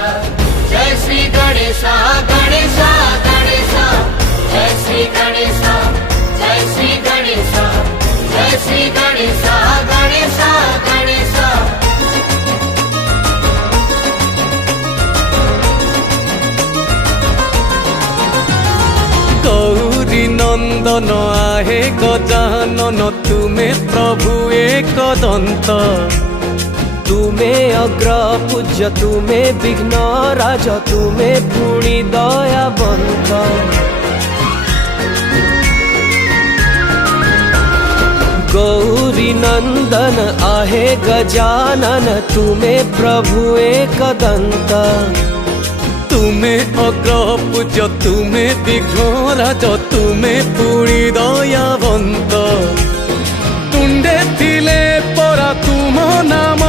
जय श्री गणेश गणेश गणेश जय श्री गणेश जय श्री गणेश जय श्री गणेश गणेश गणेश। गौरी नंदन आहे गजानन तुमे प्रभु एक दंत तुमे अग्र पूज्य तुमे विघ्न राज तुमे पुणी दयावंत। गौरी नंदन आहे गजानन तुमे प्रभु एक दंत तुमे अग्र पूज्य तुमे विघ्न राज तुमे पुणी दयावंत। तुंडे थिले परा तुम नाम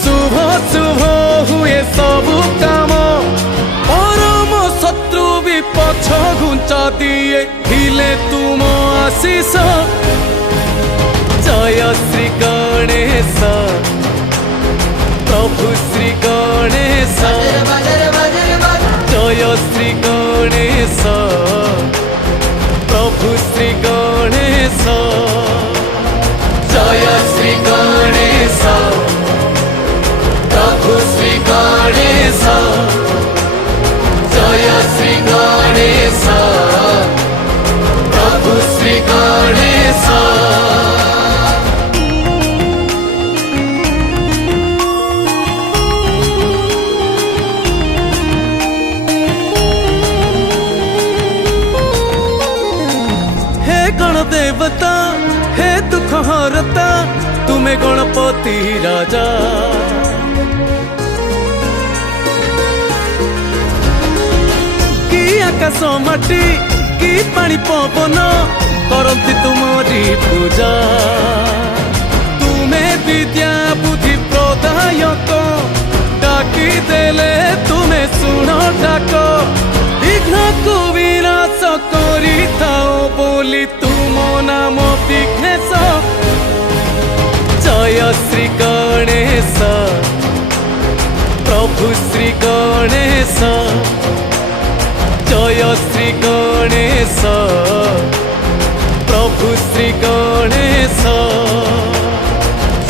शुभ शुभ हुए सबु काम परम शत्रु भी पछ घुंचा दिए थिले तुम आशीष। जय श्री गणेश प्रभु श्री गणेश जय श्री गणेश प्रभु श्री गणेश जय श्री गणेश प्रभु श्री गणेश जय श्री गणेश प्रभु श्री गणेश। हे गणदेवता हे दुख हरता तुमे गणपति राजा कि आकाश माटी कि पानी पवन करती तुमरी पूजा। तुमे विद्या बुद्धि प्रदायक डाकी देले तुमे सुन डाक विघ्न को विनाश करी थाओ बोली तुम नाम विघ्नेश। जय श्री गणेश प्रभु श्री गणेश जय श्री गणेश प्रभु श्री गणेश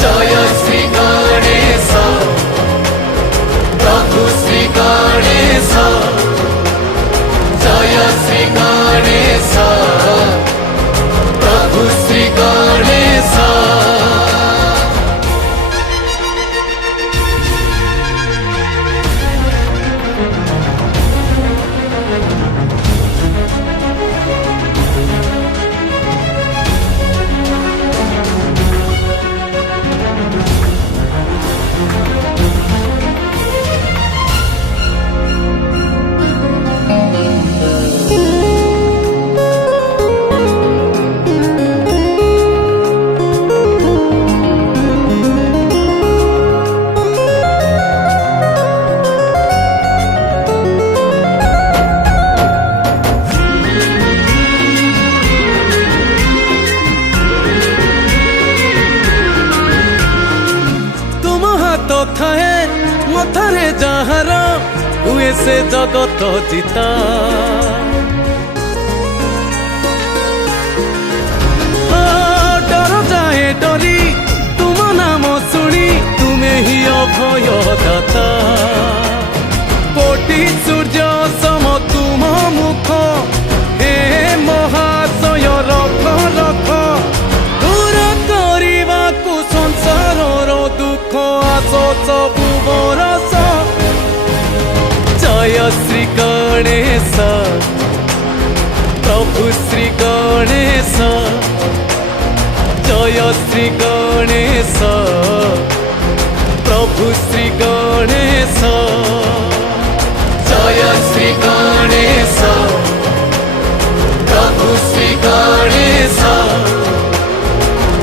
जय श्री गणेश प्रभु श्री गणेश जय श्री गणेश प्रभु श्री गणेश। मथारे जहार हुए से जगत जीता डर जाए डरी तुम नाम सुनी तुम्हें ही अभय दाता। कोटि सूर्य सम तुम मुख हे महाशय रख रख दूर करवा को संसार दुख आस सबु बरस। जय श्री गणेश प्रभु श्री गणेश जय श्री गणेश प्रभु श्री गणेश जय श्री गणेश प्रभु श्री गणेश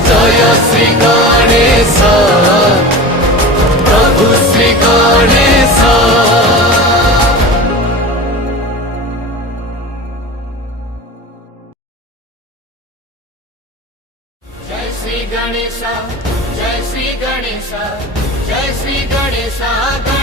जय श्री गणेश प्रभु श्री गणेश। जय श्री गणेश जय श्री गणेश जय श्री गणेश।